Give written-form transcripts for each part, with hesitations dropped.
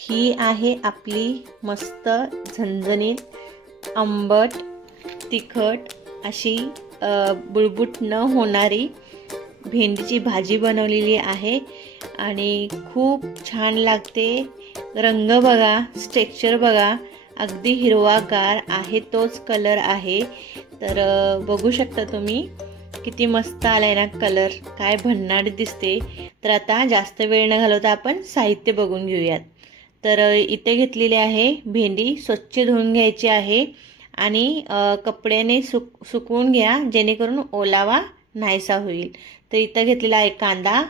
ही आहे आपली मस्त झणझणीत आंबट तिखट अशी बुळबुट न होणारी भेंडीची भाजी बनवलेली आहे आणि खूप छान लागते। रंग बघा, टेक्स्चर बघा, अगदी हिरवागार आहे, तोच कलर आहे। तर बघू शकता तुम्ही किती मस्त आलाय ना कलर, काय भन्नाट दिसते। तर आता जास्त वेळ न घालवता आपण साहित्य बघून घेऊयात। तर इथे घेतलेली आहे भेंडी, स्वच्छ धुवून घ्यायची आहे आणि कपड्याने सुकवून घ्या जेणेकरून ओलावा नाहीसा होईल। तर इथं घेतलेला आहे कांदा,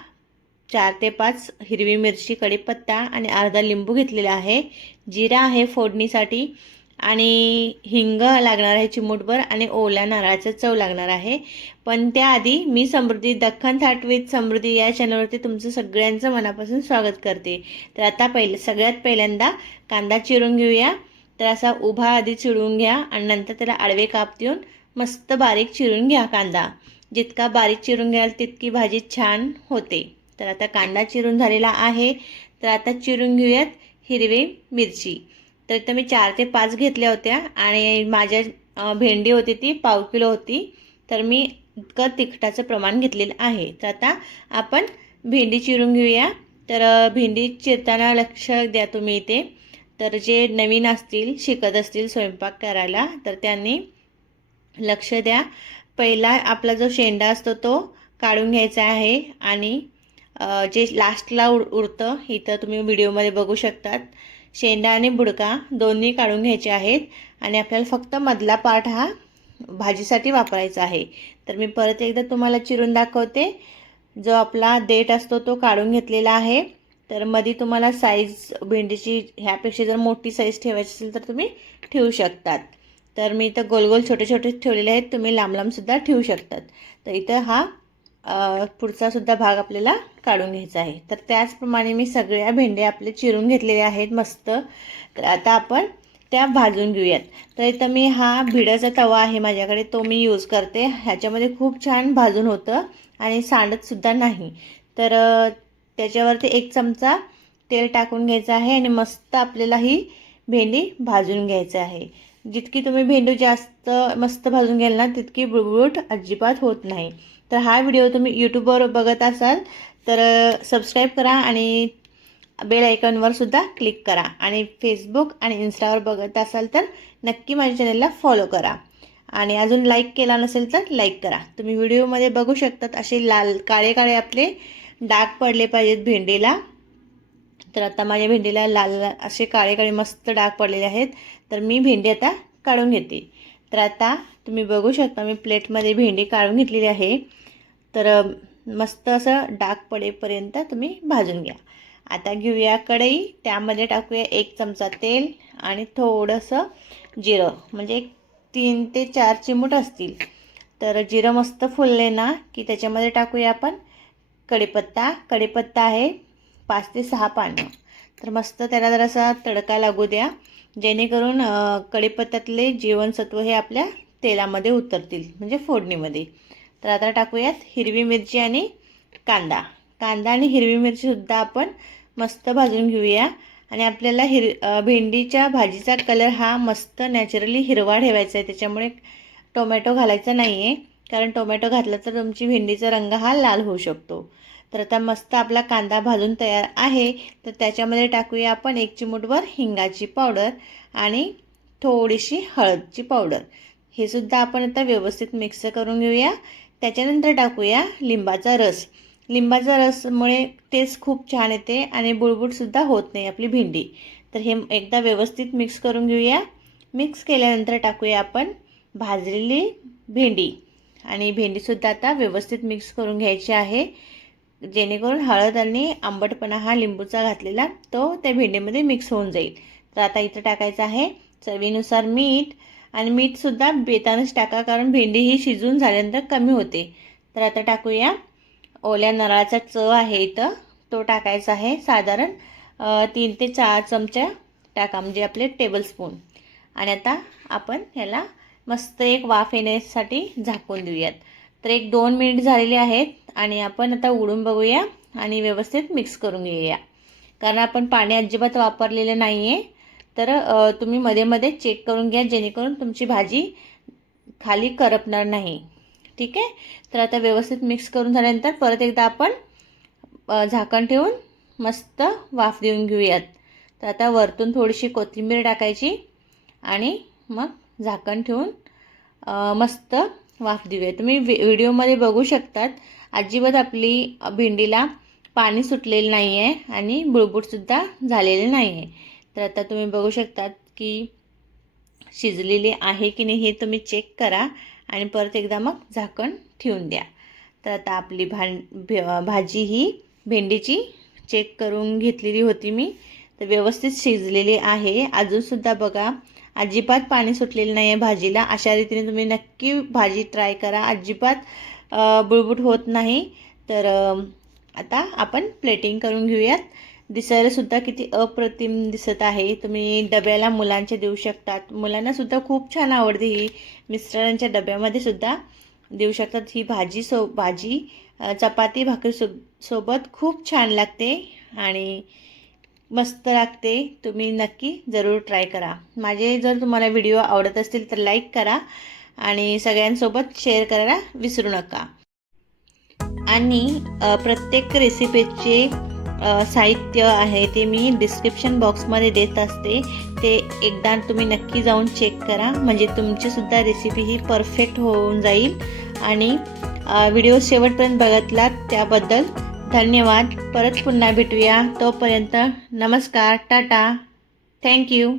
4 ते 5 हिरवी मिरची, कढीपत्ता आणि अर्धा लिंबू घेतलेला आहे। जिरा आहे फोडणीसाठी आणि हिंग लागणार आहे चिमूटभर आणि ओल्या नारळाचं चव लागणार आहे। पण त्याआधी मी समृद्धी, दख्खन थाट विथ समृद्धी या चॅनलवरती तुमचं सगळ्यांचं मनापासून स्वागत करते। तर आता सगळ्यात पहिल्यांदा कांदा चिरून घेऊया। तर असा उभा आधी चिरून घ्या आणि नंतर त्याला आडवे काप देऊन मस्त बारीक चिरून घ्या कांदा। जितका बारीक चिरून घ्याल तितकी भाजी छान होते। तर आता कांदा चिरून झालेला आहे। तर आता चिरून घेऊयात हिरवी मिरची। तर इथं मी 4 ते 5 घेतल्या होत्या आणि माझ्या भेंडी होती ती पाव किलो होती। तर मी इतकं तिखटाचं प्रमाण घेतलेलं आहे। तर आता आपण भेंडी चिरून घेऊया। तर भेंडी चिरताना लक्ष द्या तुम्ही इथे। तर जे नवीन असतील, शिकत असतील स्वयंपाक करायला, तर त्यांनी लक्ष द्या। पहिला आपला जो शेंडा असतो तो काढून घ्यायचा आहे आणि जे लास्टला उरतं, इथं तुम्ही व्हिडिओमध्ये बघू शकतात, शेंडा आणि बुडका दोन्ही काढून घ्यायचे आहेत आणि आपल्याला फक्त मधला पार्ट हा भाजीसाठी वापरायचा आहे। तर मी परत एकदा तुम्हाला चिरून दाखवते। जो आपला देठ असतो तो काढून घेतलेला आहे। तर मध्ये तुम्हाला साईज भेंडीची ह्यापेक्षा जर मोठी साईज ठेवायची असेल तर तुम्ही ठेवू शकतात। तर मी इथं गोल गोल छोटे छोटे ठेवलेले आहेत, तुम्ही लांब लांब सुद्धा ठेवू शकतात। तर इथं हा पुढचा सुद्धा भाग आपल्याला काढून घ्यायचा आहे। तर त्याचप्रमाणे मी सगळ्या भेंड्या आपले चिरून घेतलेल्या आहेत मस्त। तर आता आपण त्या भाजून घेऊयात। तर इथं मी हा भिडाचा तवा आहे माझ्याकडे, तो मी यूज करते। ह्याच्यामध्ये खूप छान भाजून होतं आणि सांडत सुद्धा नाही। तर त्याच्यावरती 1 चमचा तेल टाकून घ्यायचं आहे आणि मस्त आपल्याला ही भेंडी भाजून घ्यायचं आहे। जितकी तुम्ही भेंडी जास्त मस्त भाजून घ्याल ना तितकी बुळबुळ अजिबात होत नाही। तर हा व्हिडिओ तुम्ही यूट्यूबवर बघत असाल तर सबस्क्राईब करा आणि बेल आयकॉनवर सुद्धा क्लिक करा आणि फेसबुक आणि इन्स्टावर बघत असाल तर नक्की माझ्या चॅनलला फॉलो करा आणि अजून लाईक केला नसेल तर लाईक करा। तुम्ही व्हिडिओमध्ये बघू शकतात असे लाल काळे काळे आपले डाग पडले पाहिजेत भेंडीला। तर आता माझ्या भेंडीला लाल असे काळे काळे मस्त डाग पडलेले आहेत। तर मी भेंडी आता काढून घेते। तर आता तुम्ही बघू शकता मी प्लेटमध्ये भेंडी काढून घेतलेली आहे। तर मस्त असं डाग पडेपर्यंत तुम्ही भाजून घ्या। आता घेऊया कढई, त्यामध्ये टाकूया 1 चमचा तेल आणि थोडंसं जिरं, म्हणजे 3 ते 4 चिमूट असतील। तर जिरं मस्त फुलले ना की त्याच्यामध्ये टाकूया आपण कढीपत्ता। कढीपत्ता आहे 5 ते 6 पानं। तर मस्त त्याला जरासा तडका लागू द्या जेणेकरून कढीपत्त्यातले जीवनसत्व हे आपल्या तेलामध्ये उतरतील, म्हणजे फोडणीमध्ये। तर आता टाकूयात हिरवी मिरची आणि कांदा। कांदा आणि हिरवी मिरची सुद्धा आपण मस्त भाजून घेऊया आणि आपल्याला भेंडीच्या भाजीचा कलर हा मस्त नॅचरली हिरवा ठेवायचा आहे। त्याच्यामुळे टोमॅटो घालायचा नाही आहे, कारण टोमॅटो घातला तर तुमची भेंडीचा रंग हा लाल होऊ शकतो। तर आता मस्त आपला कांदा भाजून तयार आहे। तर त्याच्यामध्ये टाकूया आपण 1 चिमूटभर हिंगाची पावडर आणि थोडीशी हळदची पावडर। हे सुद्धा आपण आता व्यवस्थित मिक्स करून घेऊया। त्याच्यानंतर टाकूया लिंबाचा रस। लिंबाचा रसमुळे टेस्ट खूप छान येते आणि बुळबुळसुद्धा होत नाही आपली भेंडी। तर हे एकदा व्यवस्थित मिक्स करून घेऊया। मिक्स केल्यानंतर टाकूया आपण भाजलेली भेंडी आणि भेंडीसुद्धा आता व्यवस्थित मिक्स करून घ्यायची आहे, जेणेकरून हळद आणि आंबटपणा हा लिंबूचा घातलेला तो त्या भेंडीमध्ये मिक्स होऊन जाईल। तर आता इथं टाकायचं आहे चवीनुसार मीठ आणि मीठसुद्धा बेतानच टाका, कारण भेंडी ही शिजून झाल्यानंतर कमी होते। तर आता टाकूया ओल्या नारळाचा चव आहे इथं, तो टाकायचा आहे साधारण 3 ते 4 चमचा टाका, म्हणजे आपले टेबलस्पून। आणि आता आपण ह्याला मस्त एक वाफ येण्यासाठी झाकून देऊयात। तर 1-2 मिनिट झालेले आहेत आणि आपण आता उघडून बघूया आणि व्यवस्थित मिक्स करून घेऊया। कारण आपण पाणी अजिबात वापरलेलं नाही आहे. तर तुम्ही मध्ये मध्ये चेक करून घ्या, जेणेकरून तुमची भाजी खाली करपणार नाही. ठीक आहे. तर आता व्यवस्थित मिक्स करून झाल्यानंतर परत एकदा आपण झाकण ठेवून मस्त वाफ देऊन घेऊयात. तर आता वरतून थोडीशी कोथिंबीर टाकायची आणि मग झाकण ठेवून मस्त वाफ देऊया. तुम्ही व्हिडिओमध्ये बघू शकतात, अजिबात आपली भेंडीला पाणी सुटलेलं नाही आहे आणि बुळबुटसुद्धा झालेलं नाही आहे. तर आता तुम्ही बघू शकतात की शिजलेली आहे की नाही हे तुम्ही चेक करा आणि परत एकदा मग झाकण ठेवून द्या. तर आता आपली भाजी ही भेंडीची चेक करून घेतलेली होती मी, तर व्यवस्थित शिजलेली आहे. अजूनसुद्धा बघा अजिबात पाणी सुटलेलं नाही आहे भाजीला. अशा रीतीने तुम्ही नक्की भाजी ट्राय करा, अजिबात बुळबुट होत नाही. तर आता आपण प्लेटिंग करून घेऊयात. दिसायलासुद्धा किती अप्रतिम दिसत आहे. तुम्ही डब्याला मुलांच्या देऊ शकतात, मुलांनासुद्धा खूप छान आवडते ही. मिस्टरांच्या डब्यामध्ये सुद्धा देऊ शकतात. ही भाजी चपाती भाकरी सोबत खूप छान लागते आणि मस्त लागते. तुम्ही नक्की जरूर ट्राय करा. माझे जर तुम्हाला व्हिडिओ आवडत असतील तर लाईक करा आणि सगळ्यांसोबत शेअर करायला विसरू नका. आणि प्रत्येक रेसिपीचे साहित्य आहे ते मी डिस्क्रिप्शन बॉक्समध्ये देत असते. ते एकदा तुम्ही नक्की जाऊन चेक करा, म्हणजे तुमचीसुद्धा रेसिपी ही परफेक्ट होऊन जाईल. आणि व्हिडिओ शेवटपर्यंत बघितलात त्याबद्दल धन्यवाद. परत पुन्हा भेटूया. तोपर्यंत नमस्कार, टाटा, थँक्यू.